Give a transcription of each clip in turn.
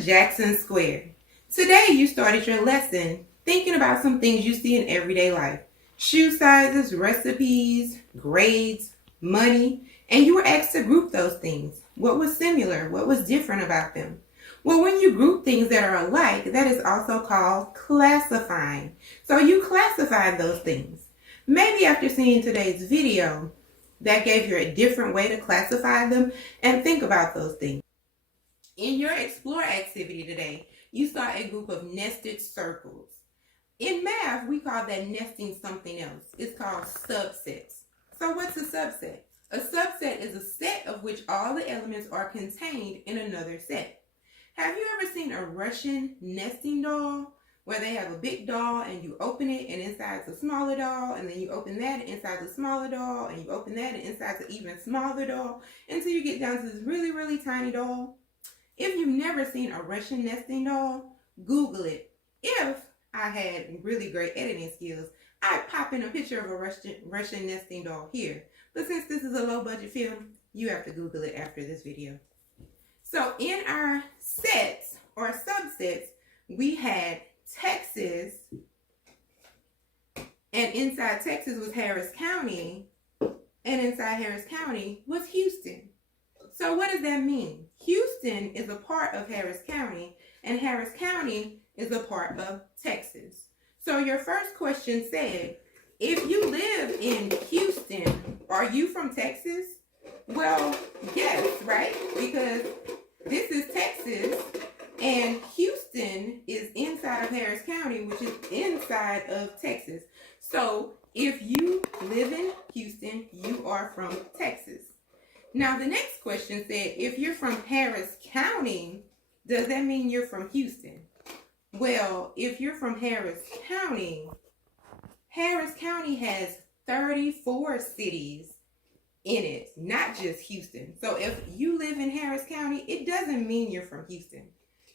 to Jackson Square. Today you started your lesson thinking about some things you see in everyday life. Shoe sizes, recipes, grades, money, and you were asked to group those things. What was similar? What was different about them? Well, when you group things that are alike, that is also called classifying. So you classified those things. Maybe after seeing today's video, that gave you a different way to classify them and think about those things. In your explore activity today, you saw a group of nested circles. In math, we call that nesting something else. It's called subsets. So what's a subset? A subset is a set of which all the elements are contained in another set. Have you ever seen a Russian nesting doll where they have a big doll and you open it and inside's a smaller doll, and then you open that and inside's a smaller doll, and you open that and inside's an even smaller doll until you get down to this really, really tiny doll? If you've never seen a Russian nesting doll, Google it. If I had really great editing skills, I'd pop in a picture of a Russian nesting doll here. But since this is a low budget film, you have to Google it after this video. So in our sets or subsets, we had Texas, and inside Texas was Harris County, and inside Harris County was Houston. So what does that mean? Houston is a part of Harris County, and Harris County is a part of Texas. So your first question said, if you live in Houston, are you from Texas? Well, yes, right? Because this is Texas, and Houston is inside of Harris County, which is inside of Texas. So if you live in Houston, you are from Texas. Now, the next question said, if you're from Harris County, does that mean you're from Houston? Well, if you're from Harris County has 34 cities in it, not just Houston. So if you live in Harris County, it doesn't mean you're from Houston.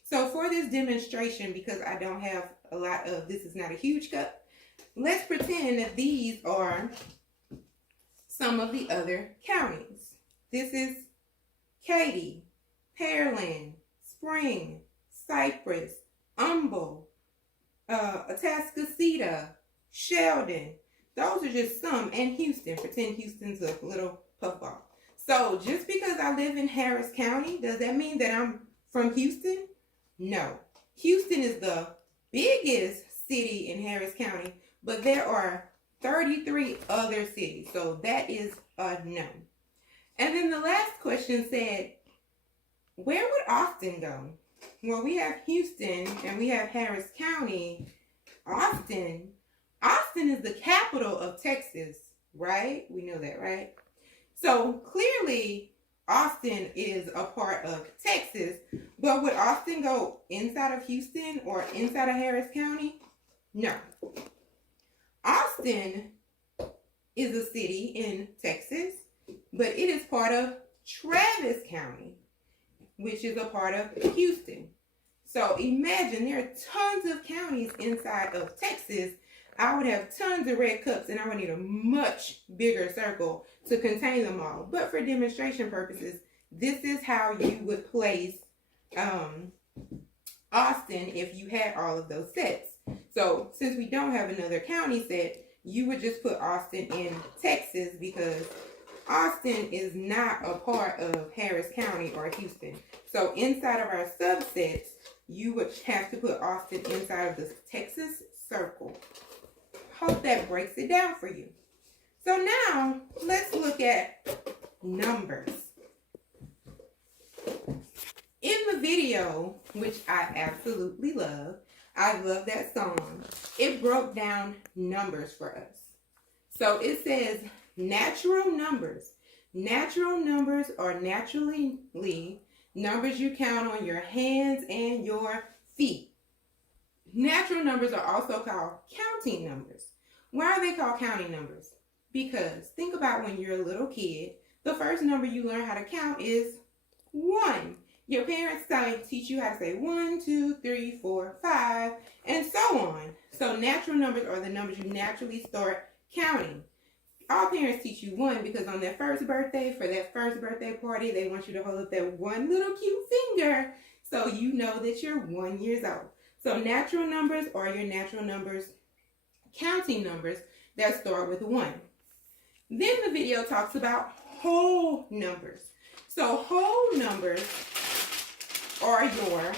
So for this demonstration, because I don't have a lot of, this is not a huge cup, let's pretend that these are some of the other counties. This is Katy, Pearland, Spring, Cypress, Humble, Atascocita, Sheldon. Those are just some, and Houston. Pretend Houston's a little puffball. So just because I live in Harris County, does that mean that I'm from Houston? No. Houston is the biggest city in Harris County, but there are 33 other cities. So that is a no. And then the last question said, where would Austin go? Well, we have Houston and we have Harris County. Austin is the capital of Texas, right? We know that, right? So clearly Austin is a part of Texas, but would Austin go inside of Houston or inside of Harris County? No. Austin is a city in Texas, but it is part of Travis County, which is a part of Houston. So imagine there are tons of counties inside of Texas. I would have tons of red cups and I would need a much bigger circle to contain them all. But for demonstration purposes, this is how you would place Austin if you had all of those sets. So since we don't have another county set, you would just put Austin in Texas because Austin is not a part of Harris County or Houston. So inside of our subsets, you would have to put Austin inside of the Texas circle. Hope that breaks it down for you. So now let's look at numbers. In the video, which I absolutely love, I love that song, it broke down numbers for us. So it says natural numbers. Natural numbers are naturally numbers you count on your hands and your feet. Natural numbers are also called counting numbers. Why are they called counting numbers? Because think about when you're a little kid, the first number you learn how to count is 1. Your parents teach you how to say 1, 2, 3, 4, 5, and so on. So natural numbers are the numbers you naturally start counting. All parents teach you 1 because on their first birthday, for that first birthday party, they want you to hold up that one little cute finger So you know that you're 1 year old. So natural numbers are your natural numbers, counting numbers that start with 1. Then the video talks about whole numbers. So whole numbers are your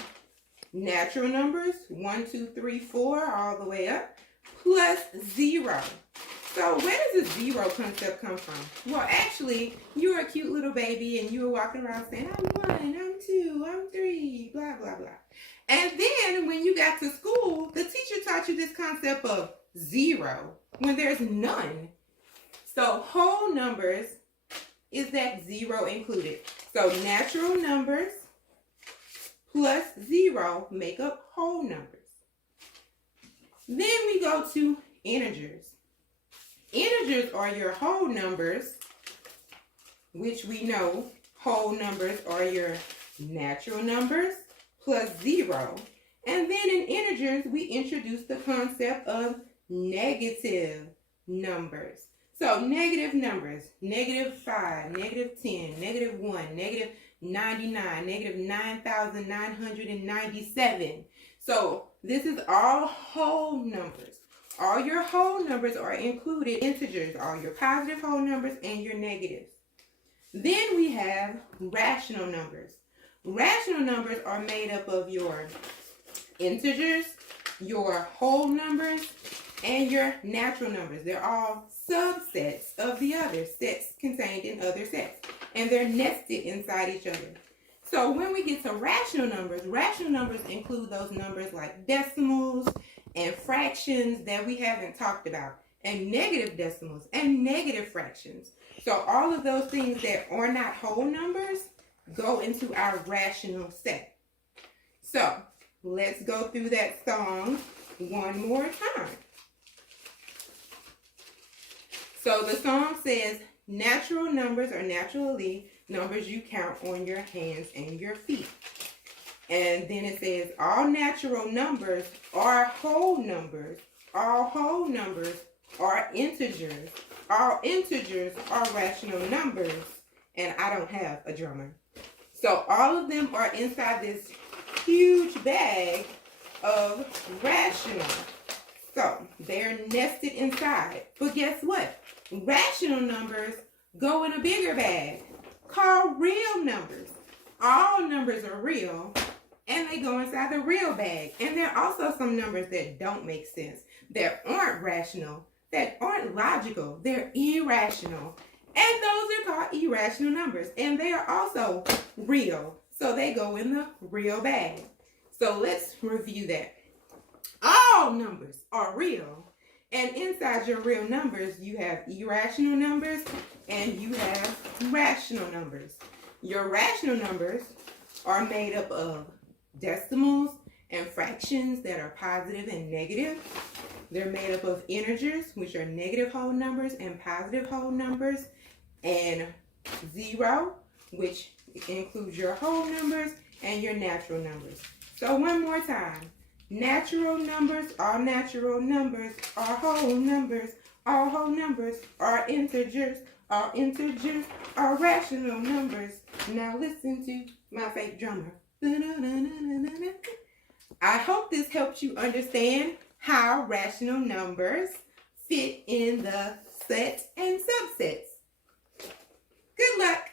natural numbers, 1, 2, 3, 4, all the way up, plus 0. So where does the 0 concept come from? Well, actually, you were a cute little baby and you were walking around saying, I'm 1, I'm 2, I'm 3, blah, blah, blah. And then when you got to school, the teacher taught you this concept of 0 when there's none. So whole numbers is that 0 included. So natural numbers plus 0 make up whole numbers. Then we go to integers. Integers are your whole numbers, which we know whole numbers are your natural numbers plus 0. And then in integers, we introduce the concept of negative numbers. So negative numbers, -5, -10, -1, -99, -9,997. So this is all whole numbers. All your whole numbers are included integers, all your positive whole numbers and your negatives. Then we have rational numbers. Rational numbers are made up of your integers, your whole numbers, and your natural numbers. They're all subsets of the other sets contained in other sets, and they're nested inside each other. So when we get to rational numbers include those numbers like decimals and fractions that we haven't talked about, and negative decimals and negative fractions. So all of those things that are not whole numbers go into our rational set. So let's go through that song one more time. So the song says, natural numbers are naturally numbers you count on your hands and your feet. And then it says, all natural numbers are whole numbers. All whole numbers are integers. All integers are rational numbers. And I don't have a drummer. So all of them are inside this huge bag of rational. So they're nested inside. But guess what? Rational numbers go in a bigger bag called real numbers. All numbers are real, and they go inside the real bag. And there are also some numbers that don't make sense, that aren't rational, that aren't logical. They're irrational. And those are called irrational numbers. And they are also real. So they go in the real bag. So let's review that. All numbers are real. And inside your real numbers, you have irrational numbers and you have rational numbers. Your rational numbers are made up of decimals and fractions that are positive and negative. They're made up of integers, which are negative whole numbers and positive whole numbers, and 0, which includes your whole numbers and your natural numbers. So one more time. Natural numbers are natural numbers, are whole numbers, all whole numbers are integers, all integers are rational numbers. Now listen to my fake drummer. I hope this helps you understand how rational numbers fit in the sets and subsets. Good luck.